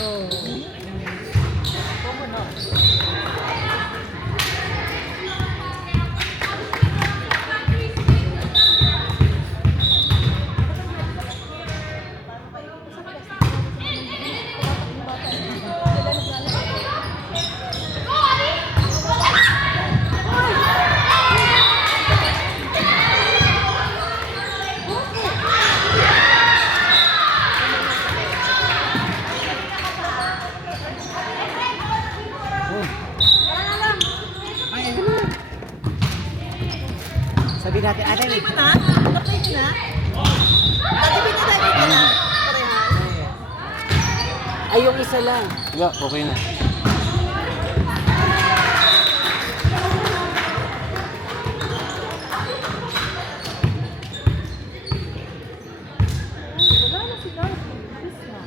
¿Cómo no? Sabi natin, ate, Play mo na? Na-play mo na? Tatipin na tayo dito na. Parehas. ay yung isa lang. Wala, okay na. Wala na sila. Bis na.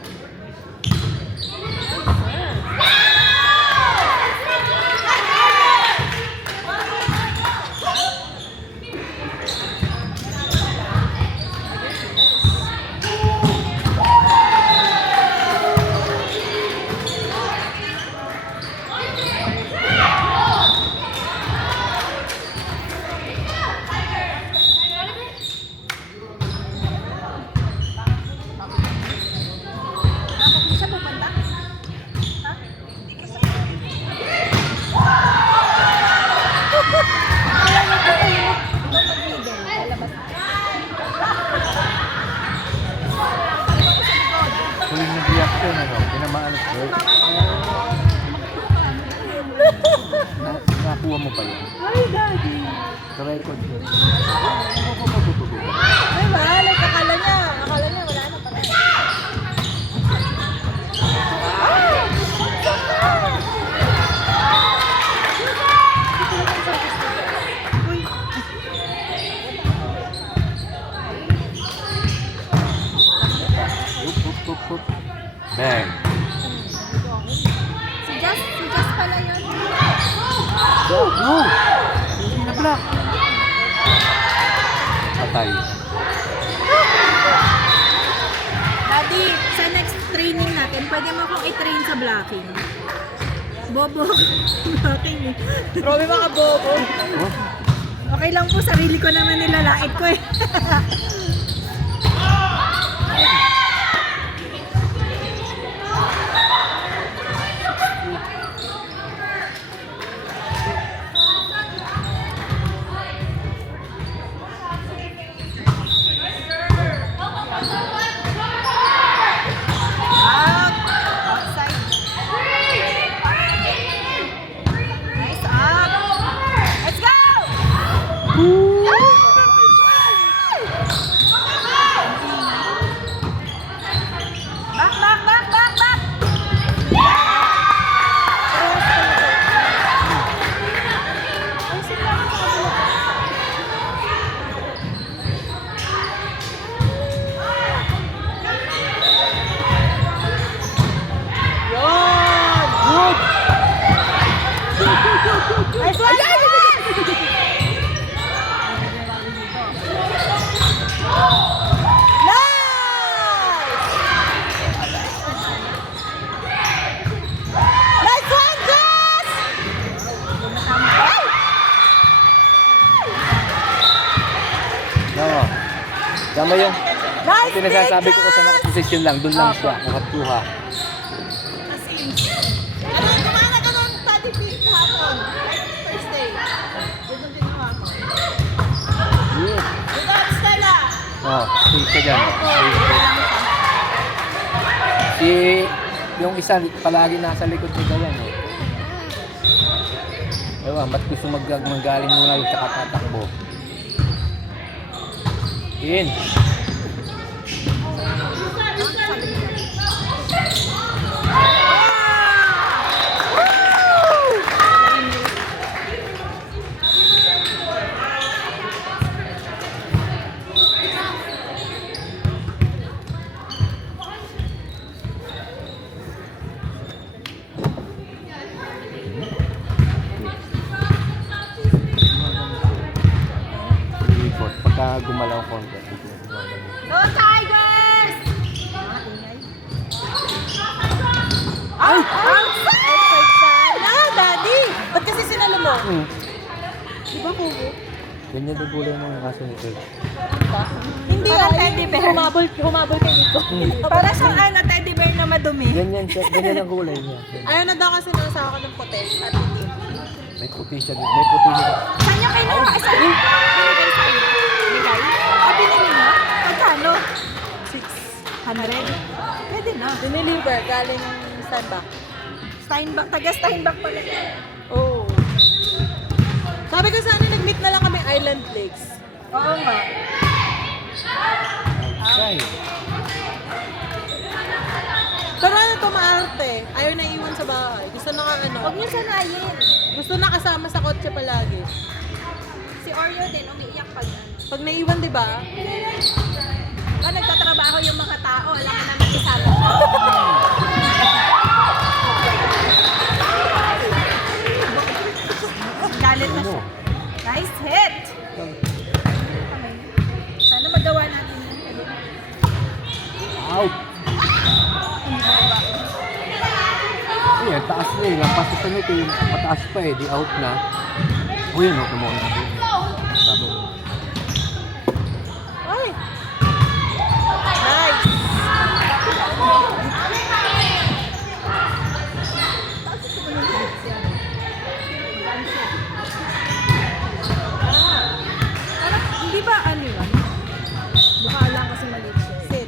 Hindi siya pupunta? Ha? Hindi kasi. Huling na reaction, ano? Pinamaan ko. Nakuha mo pa yun. Ay, daddy. Sa record ko. Ay, mahal. Akala niya wala na pala. Up. Bang! Si Jess pala yun. No! Hindi na black. Patay. Daddy, sa next training natin, pwede mo akong i-train sa blocking. Bobo. Blocking eh. Grabe mga bobo. Oh, Okay lang po, sarili ko naman nilalait ko eh. Outside. Nice up. Let's go! Back! Ay, sila ako sa kabila. good! Nice one! Nice one, Jess! No. Tama yung Nice pinasasabi ko pick, sa nakaposisyon lang, doon lang siya, nakakuha. Ano, kumana ka ng study pick hapon. Thursday. Doon ginawa ko. Good. Good job, Stella! Oh, safe ka dyan. Si, yung isa, palagi nasa likod ni Dayan. Ewan, ba't gusto magaling muna yung saka tatakbo? In. Pagka gumalaw konti. Outside sana, Daddy! Ba't kasi sinalo mo? Di ba kubo? Ganyan din kulay mo yung kaso nito. Hindi Parang ah, teddy bear. Humabol kay Nico. Para siyang teddy bear na madumi. Ganyan siya, ganyan ang kulay niya. Ayaw na daw kasi nung sa ako ng puti at itim. May puti siya dito. May puti siya. Saan niya kinuha? Saan niya binigay sa inyo? Binigay? Binili mo? Magkano? 600? Pwede na. Diniliver galing Starbucks. Steinbach, taga Steinbach pala. Oh. Sabi ko sana nag-meet na lang kami Island Lakes. Oo nga. Outside. Pero ano to maarte? Ayaw na iwan sa bahay. Gusto na ka ano. Huwag niyo sanayin. Gusto na kasama sa kotse palagi. Si Oreo din, umiiyak pag Pag naiwan, di ba? nagtatrabaho yung mga tao, alam mo naman isama. Galit na siya. Nice hit! Sana magawa natin yun. Out! Ayan, taas na eh. Lampas sa nito yung mataas pa eh. Di out na. Uy, ano, kumuha na din. Sabi mo. Ay! Nice! Hindi ba ano yun? Mukha lang kasi maliit siya. Sit.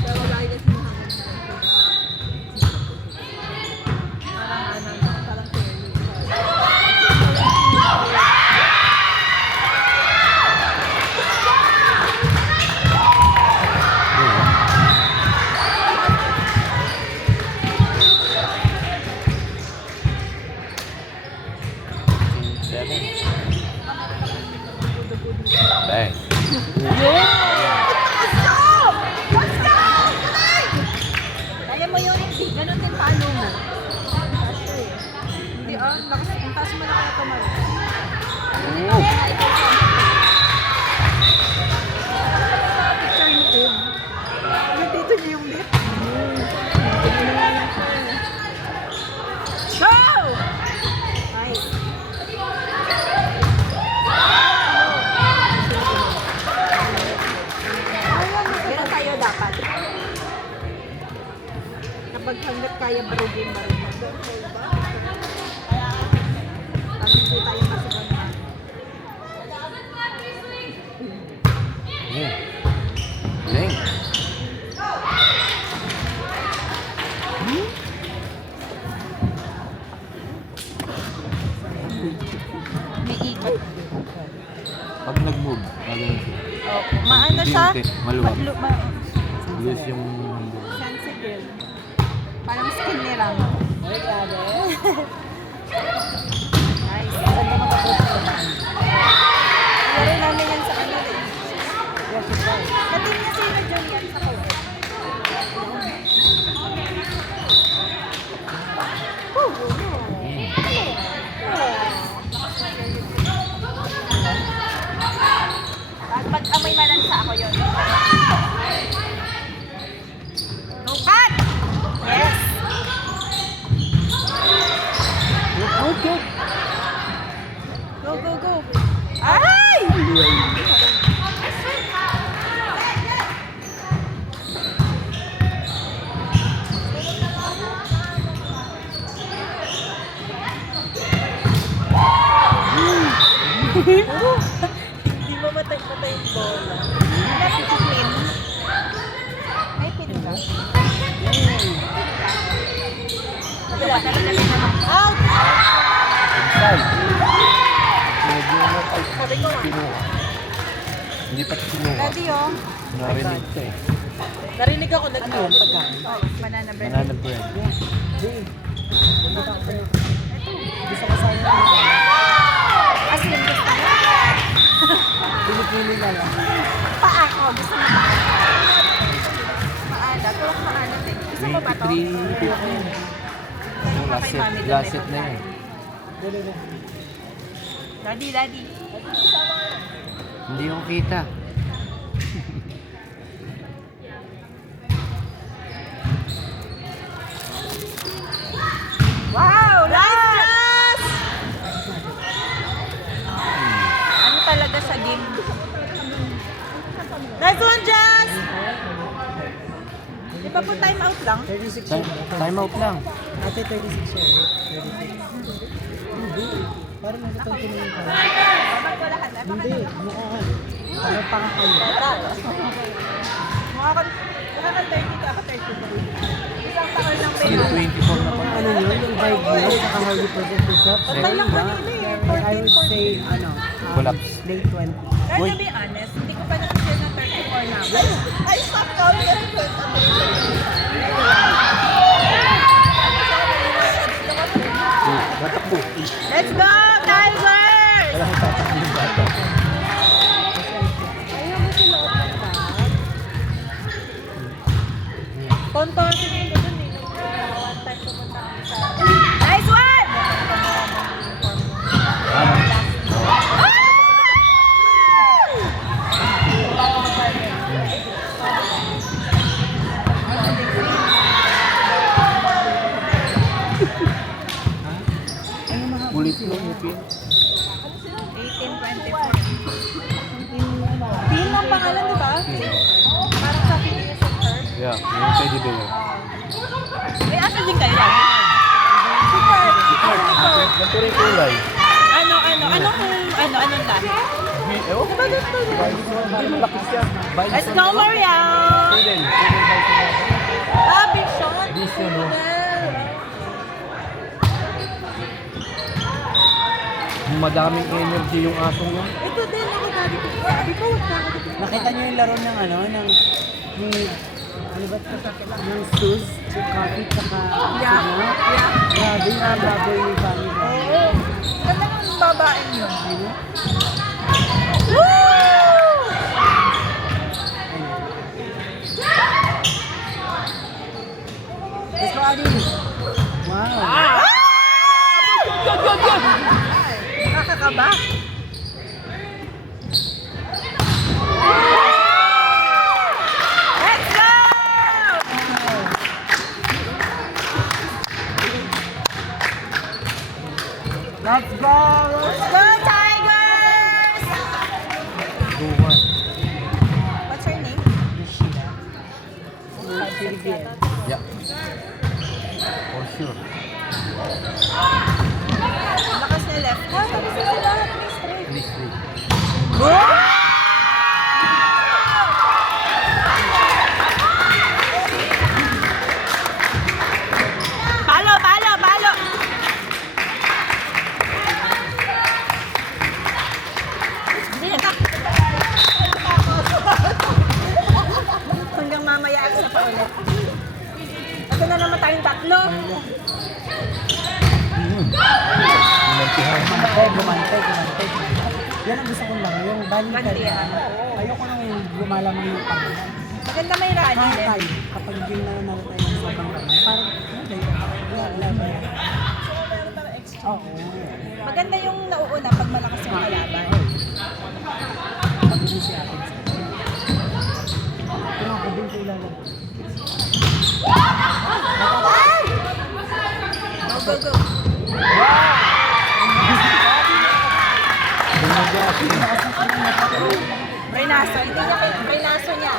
Pero lagi kasi mahangin na. Parang curly. Seven. Bang. Kaya mo yun, hindi. Ganon din paano mo. Hindi lakas, ang taas mo na kaya tumaro. Oh. Picture ni Ib. Nandito niya yung lip. Go! Nice. Ganun tayo dapat. Kapag hanggat kaya barugin. Parang hindi tayo masugan na. Yeah. Galing. May ikot. Pag nag-move, gagawin siya. Maano siya? Unti-unti, maluwag. Ma- Yes, yung... sensitive. Parang skin ni Ram. Ay, grabe. Nice. Ganda makapuso. Laro namin yan sa ano eh. Katin niya sino dyan yan sa COVID. At pag amoy malansa ako yun. No cut! Yes! Okay. Go, go, go! Ay! Hindi mamatay-matay yung bola. Meron ka pin? May pin ka? Wala talaga naman. Out! Inside. Pinag-iingat ay Sabi ko nga. kinuha. Hindi pa kinuha. Ready oh. Narinig ka eh. Narinig ako nag-out. Oh, banana bread. Banana bread. Gusto ko sana. As in, gusto mo? Pinipili na lang. Paa ko. Gusto mo paa? Maala. Tulak maala din. Gusto mo ba to? 350. Oh, last set. Last set na yun. Daddy, daddy. Hindi ko kita. Magpo-time out lang. 36 siya. Time out lang. Ate, 36 siya. 36. Hindi. Parang nagtutuloy yung ka. Dapat ko lahat. Hindi. Mukha. Parang pang kayo. Makaka-30 ka ako 30. Isang taon lang Sige, pera. 24 na pa. Ano yun? Yung vibe niya, saka how you present yourself. Patay lang Diba? kanina eh. I would say, Collapse. late 20. Kaya to be honest, hindi ko pa nakikita ng 34 na ako. I stopped counting. Natakbo. Let's go, Tigers! Wala kang tatakbo yung bata. Ayaw mo sila ng bag. Tonton si Nilo dun eh. One time pumunta kami sa... Nice one! Kulit mo, Upin. 1824. Pin ang pangalan, di ba? Parang sa Phineas and Ferb. Yeah, yung teddy bear. May asa din kayo lang. Super. Ganito rin kulay. Anong lahi? Ewan ko ba ganito? Hindi malaki siya. Let's go, Mariel! Poodle. Big shot. Vision, no? Madaming energy yung asong yun. Ito din, ako dati ko. Sabi ko, huwag ka ako. Nakita niyo yung laro ng ano, ng ano ba ito? Ng Sus, Coffee, tsaka Yeah. Sigma. Yeah. Grabe yung baboy ni Fanny. Oo. Ganda ng babaeng yun. Ano? Woo! Let's go, Adi. Wow. Nakakakaba. Let's go! Let's go! Let's go, Tigers! Duwan. What's her name? Yeah. For sure. Lakas niya left. Sabi ko sila lahat may straight. Please, please. Palo, palo, palo! Hindi na hanggang mamaya sa pa ulit. Ito na naman tayong tatlo. Inantihan. Gumantay. Yan ang gusto kong laro, yung balikan. Bantihan. Ayoko nang lumalamang yung pangalan. Maganda may rally din. Kakay, kapag yung nanalo tayo ng sobrang ramay, parang, wala ba? Oo. Maganda yung nauuna pag malakas yung kalaban. Pag-ibig si atin sa pero ako din ko ilalagay. Go, go, go. Reynaso. Hindi niya kay Reynaso niya.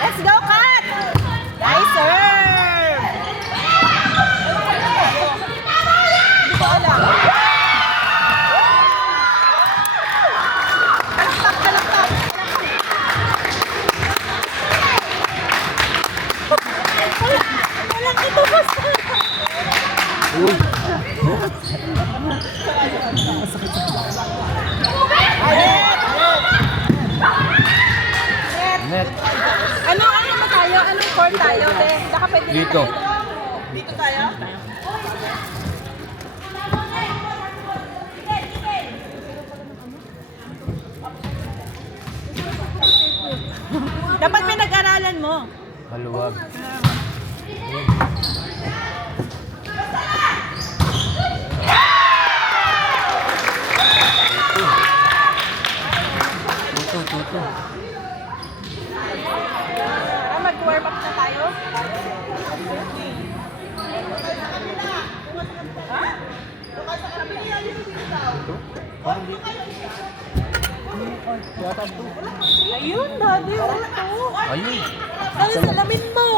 Let's go, Kat! Nice serve! Hindi ko alam. Kalakpak. Walang ito basta. Uy! Net. Ano ba tayo? Anong court tayo? Baka pwede na Dito. tayo. Dito tayo? Dapat pinag-aralan mo. Maluwag. Tuto. Mag-warm up na tayo. Ayun, daddy, wala to. Ayun. Dali, salamin mo.